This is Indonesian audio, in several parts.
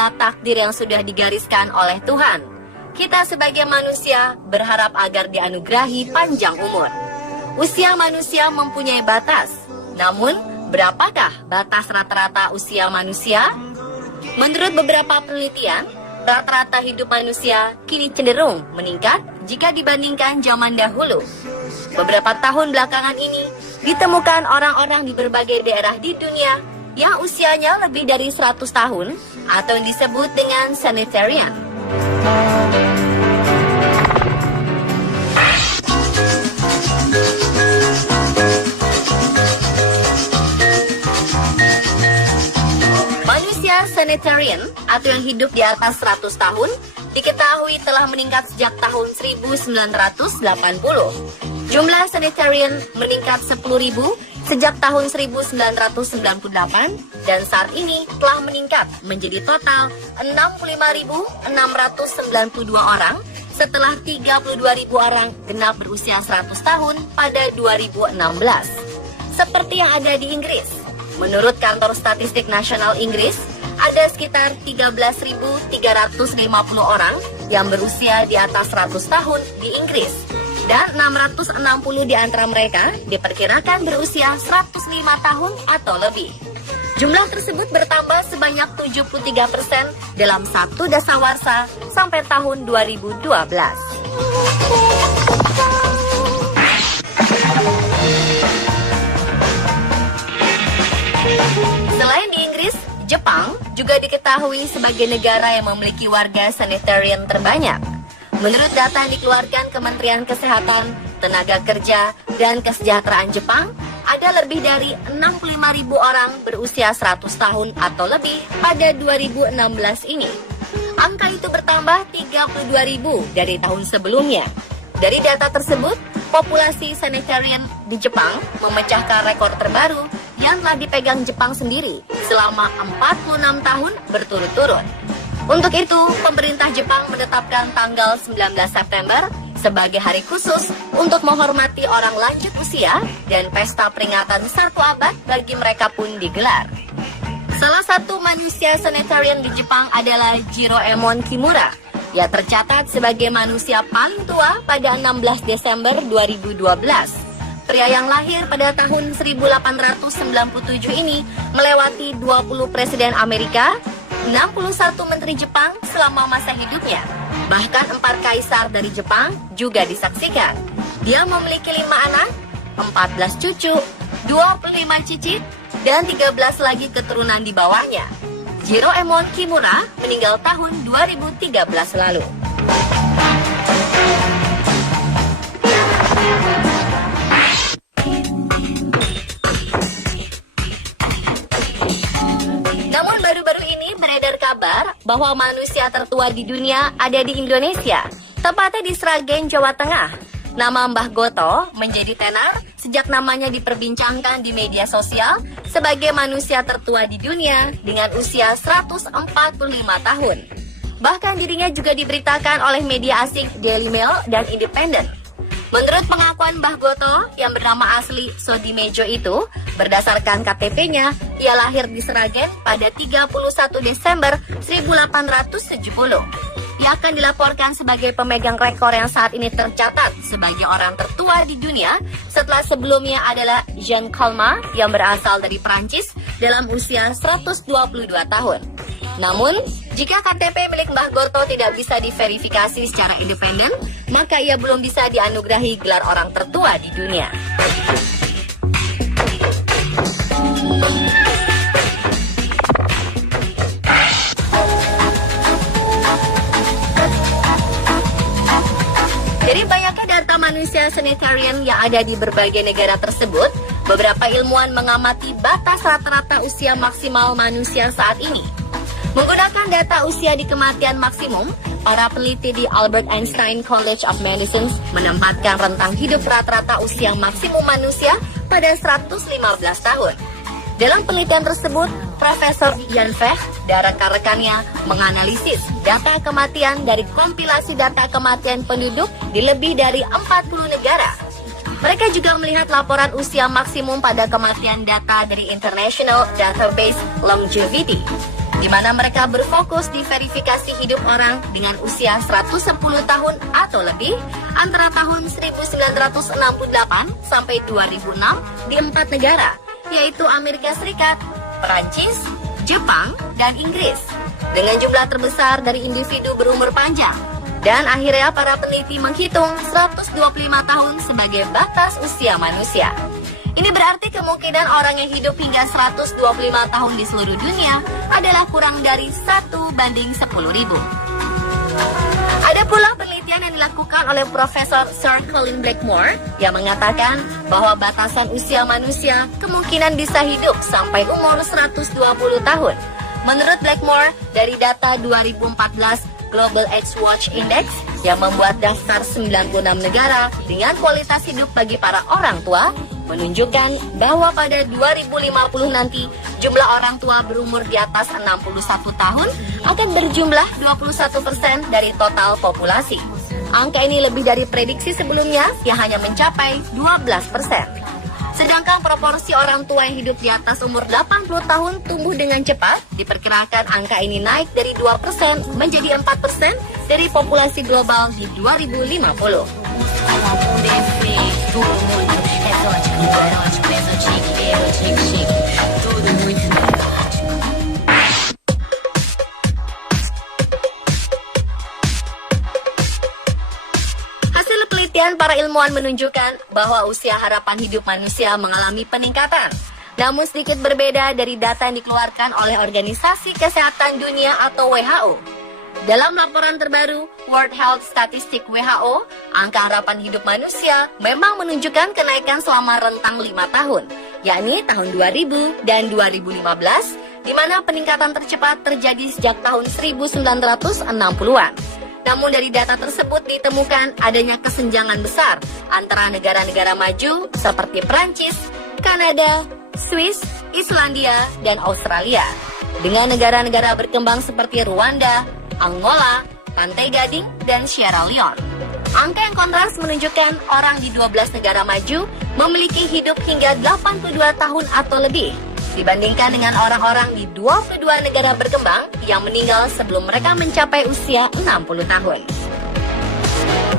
adalah takdir yang sudah digariskan oleh Tuhan. Kita sebagai manusia berharap agar dianugerahi panjang umur. Usia manusia mempunyai batas. Namun, berapakah batas rata-rata usia manusia? Menurut beberapa penelitian, rata-rata hidup manusia kini cenderung meningkat jika dibandingkan zaman dahulu. Beberapa tahun belakangan ini, ditemukan orang-orang di berbagai daerah di dunia yang usianya lebih dari 100 tahun atau yang disebut dengan centenarian. Manusia centenarian atau yang hidup di atas 100 tahun diketahui telah meningkat sejak tahun 1980. Jumlah centenarian meningkat 10.000 sejak tahun 1998 dan saat ini telah meningkat menjadi total 65.692 orang setelah 32.000 orang genap berusia 100 tahun pada 2016. Seperti yang ada di Inggris, menurut Kantor Statistik Nasional Inggris, ada sekitar 13.350 orang yang berusia di atas 100 tahun di Inggris. Dan 660 di antara mereka diperkirakan berusia 105 tahun atau lebih. Jumlah tersebut bertambah sebanyak 73% dalam satu dasawarsa sampai tahun 2012. Selain di Inggris, Jepang juga diketahui sebagai negara yang memiliki warga centenarian terbanyak. Menurut data yang dikeluarkan Kementerian Kesehatan, Tenaga Kerja, dan Kesejahteraan Jepang, ada lebih dari 65.000 orang berusia 100 tahun atau lebih pada 2016 ini. Angka itu bertambah 32.000 dari tahun sebelumnya. Dari data tersebut, populasi centenarian di Jepang memecahkan rekor terbaru yang telah dipegang Jepang sendiri selama 46 tahun berturut-turut. Untuk itu, pemerintah Jepang menetapkan tanggal 19 September sebagai hari khusus untuk menghormati orang lanjut usia dan pesta peringatan 1 abad bagi mereka pun digelar. Salah satu manusia centenarian di Jepang adalah Jiroemon Kimura, yang tercatat sebagai manusia paling tua pada 16 Desember 2012. Pria yang lahir pada tahun 1897 ini melewati 20 presiden Amerika, 61 menteri Jepang selama masa hidupnya. Bahkan 4 kaisar dari Jepang juga disaksikan. Dia memiliki 5 anak, 14 cucu, 25 cicit, dan 13 lagi keturunan di bawahnya. Jiroemon Kimura meninggal tahun 2013 lalu. Namun baru-baru ini beredar kabar bahwa manusia tertua di dunia ada di Indonesia, tepatnya di Sragen, Jawa Tengah. Nama Mbah Goto menjadi tenar sejak namanya diperbincangkan di media sosial sebagai manusia tertua di dunia dengan usia 145 tahun. Bahkan dirinya juga diberitakan oleh media asing Daily Mail dan Independent. Menurut pengakuan Mbah Goto yang bernama asli Sodimejo itu, berdasarkan KTP-nya, ia lahir di Sragen pada 31 Desember 1870. Ia akan dilaporkan sebagai pemegang rekor yang saat ini tercatat sebagai orang tertua di dunia setelah sebelumnya adalah Jean Calment yang berasal dari Prancis dalam usia 122 tahun. Namun, jika KTP milik Mbah Goto tidak bisa diverifikasi secara independen, maka ia belum bisa dianugerahi gelar orang tertua di dunia. Dari banyaknya data manusia centenarian yang ada di berbagai negara tersebut, beberapa ilmuwan mengamati batas rata-rata usia maksimal manusia saat ini. Menggunakan data usia di kematian maksimum, para peneliti di Albert Einstein College of Medicine menempatkan rentang hidup rata-rata usia maksimum manusia pada 115 tahun. Dalam penelitian tersebut, Profesor Jan Vecht dan rekan-rekannya menganalisis data kematian dari kompilasi data kematian penduduk di lebih dari 40 negara. Mereka juga melihat laporan usia maksimum pada kematian data dari International Database Longevity. di mana mereka berfokus di verifikasi hidup orang dengan usia 110 tahun atau lebih antara tahun 1968 sampai 2006 di 4 negara, yaitu Amerika Serikat, Prancis, Jepang, dan Inggris, dengan jumlah terbesar dari individu berumur panjang. Dan akhirnya para peneliti menghitung 125 tahun sebagai batas usia manusia. Ini berarti kemungkinan orang yang hidup hingga 125 tahun di seluruh dunia adalah kurang dari 1:10.000. Ada pula penelitian yang dilakukan oleh Profesor Sir Colin Blackmore yang mengatakan bahwa batasan usia manusia kemungkinan bisa hidup sampai umur 120 tahun. Menurut Blackmore, dari data 2014 Global Age Watch Index yang membuat daftar 96 negara dengan kualitas hidup bagi para orang tua, menunjukkan bahwa pada 2050 nanti jumlah orang tua berumur di atas 61 tahun akan berjumlah 21% dari total populasi. Angka ini lebih dari prediksi sebelumnya yang hanya mencapai 12%. Sedangkan proporsi orang tua yang hidup di atas umur 80 tahun tumbuh dengan cepat, diperkirakan angka ini naik dari 2% menjadi 4% dari populasi global di 2050. Para ilmuwan menunjukkan bahwa usia harapan hidup manusia mengalami peningkatan. Namun sedikit berbeda dari data yang dikeluarkan oleh Organisasi Kesehatan Dunia atau WHO. Dalam laporan terbaru World Health Statistic WHO, angka harapan hidup manusia memang menunjukkan kenaikan selama rentang 5 tahun, yakni tahun 2000 dan 2015, di mana peningkatan tercepat terjadi sejak tahun 1960-an. Namun dari data tersebut ditemukan adanya kesenjangan besar antara negara-negara maju seperti Prancis, Kanada, Swiss, Islandia, dan Australia, dengan negara-negara berkembang seperti Rwanda, Angola, Pantai Gading, dan Sierra Leone. Angka yang kontras menunjukkan orang di 12 negara maju memiliki hidup hingga 82 tahun atau lebih, dibandingkan dengan orang-orang di 22 negara berkembang yang meninggal sebelum mereka mencapai usia 60 tahun.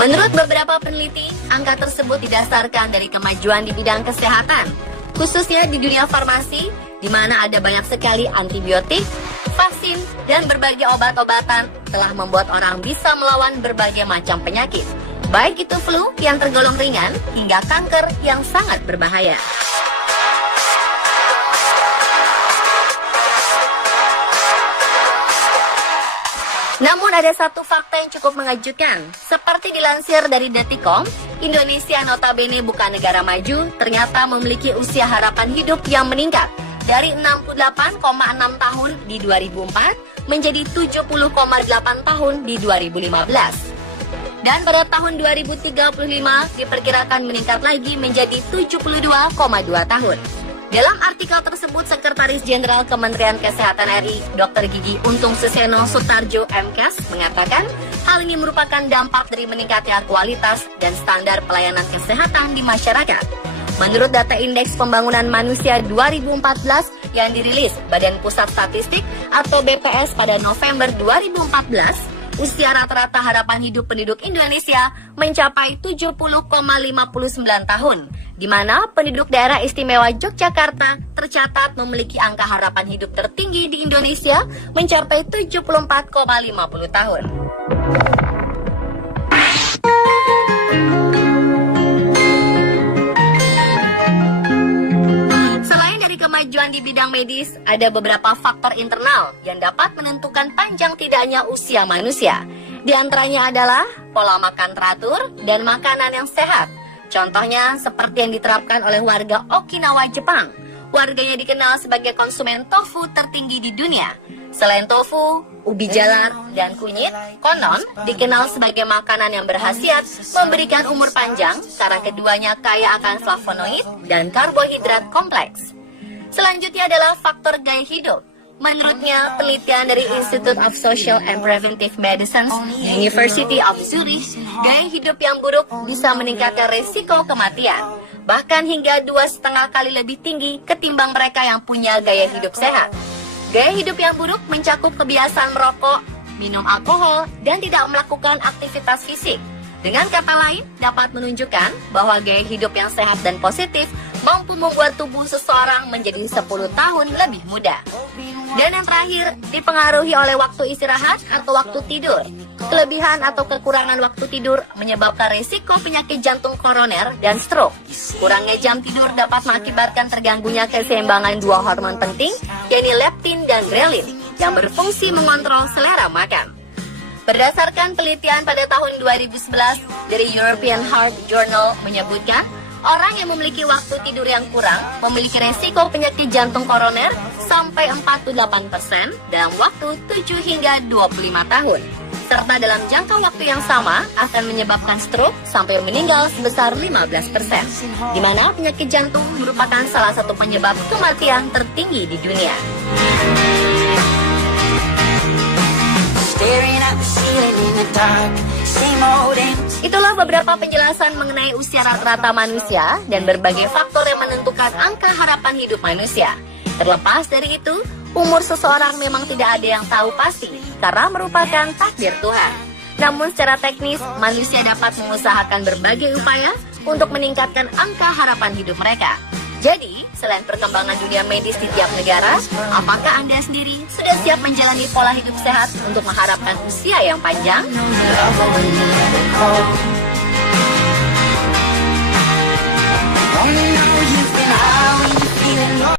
Menurut beberapa peneliti, angka tersebut didasarkan dari kemajuan di bidang kesehatan, khususnya di dunia farmasi, di mana ada banyak sekali antibiotik, vaksin, dan berbagai obat-obatan telah membuat orang bisa melawan berbagai macam penyakit, baik itu flu yang tergolong ringan hingga kanker yang sangat berbahaya. Namun ada satu fakta yang cukup mengejutkan. Seperti dilansir dari Detikcom, Indonesia notabene bukan negara maju, ternyata memiliki usia harapan hidup yang meningkat dari 68,6 tahun di 2004 menjadi 70,8 tahun di 2015. Dan pada tahun 2035 diperkirakan meningkat lagi menjadi 72,2 tahun. Dalam artikel tersebut, Sekretaris Jenderal Kementerian Kesehatan RI, Dr. Gigi Untung Suseno Sutarjo MKes, mengatakan hal ini merupakan dampak dari meningkatnya kualitas dan standar pelayanan kesehatan di masyarakat. Menurut data Indeks Pembangunan Manusia 2014 yang dirilis Badan Pusat Statistik atau BPS pada November 2014, usia rata-rata harapan hidup penduduk Indonesia mencapai 70,59 tahun, di mana penduduk daerah istimewa Yogyakarta tercatat memiliki angka harapan hidup tertinggi di Indonesia mencapai 74,50 tahun. Selain dari kemajuan di bidang medis, ada beberapa faktor internal yang dapat menentukan panjang tidaknya usia manusia. Di antaranya adalah pola makan teratur dan makanan yang sehat. Contohnya seperti yang diterapkan oleh warga Okinawa, Jepang. Warganya dikenal sebagai konsumen tofu tertinggi di dunia. Selain tofu, ubi jalar, dan kunyit, konon dikenal sebagai makanan yang berkhasiat memberikan umur panjang karena keduanya kaya akan flavonoid dan karbohidrat kompleks. Selanjutnya adalah faktor gaya hidup. Menurutnya, penelitian dari Institute of Social and Preventive Medicine, University of Zurich, gaya hidup yang buruk bisa meningkatkan resiko kematian, bahkan hingga 2,5 kali lebih tinggi ketimbang mereka yang punya gaya hidup sehat. Gaya hidup yang buruk mencakup kebiasaan merokok, minum alkohol, dan tidak melakukan aktivitas fisik. Dengan kata lain, dapat menunjukkan bahwa gaya hidup yang sehat dan positif mampu membuat tubuh seseorang menjadi 10 tahun lebih muda. Dan yang terakhir, dipengaruhi oleh waktu istirahat atau waktu tidur. Kelebihan atau kekurangan waktu tidur menyebabkan risiko penyakit jantung koroner dan stroke. Kurangnya jam tidur dapat mengakibatkan terganggunya keseimbangan dua hormon penting, yaitu leptin dan grelin, yang berfungsi mengontrol selera makan. Berdasarkan penelitian pada tahun 2011 dari European Heart Journal menyebutkan, orang yang memiliki waktu tidur yang kurang memiliki resiko penyakit jantung koroner sampai 48% dalam waktu 7 hingga 25 tahun. Serta dalam jangka waktu yang sama akan menyebabkan stroke sampai meninggal sebesar 15%. Di mana penyakit jantung merupakan salah satu penyebab kematian tertinggi di dunia. Itulah beberapa penjelasan mengenai usia rata-rata manusia dan berbagai faktor yang menentukan angka harapan hidup manusia. Terlepas dari itu, umur seseorang memang tidak ada yang tahu pasti karena merupakan takdir Tuhan. Namun secara teknis, manusia dapat mengusahakan berbagai upaya untuk meningkatkan angka harapan hidup mereka. Jadi, selain perkembangan dunia medis di tiap negara, apakah Anda sendiri sudah siap menjalani pola hidup sehat untuk mengharapkan usia yang panjang?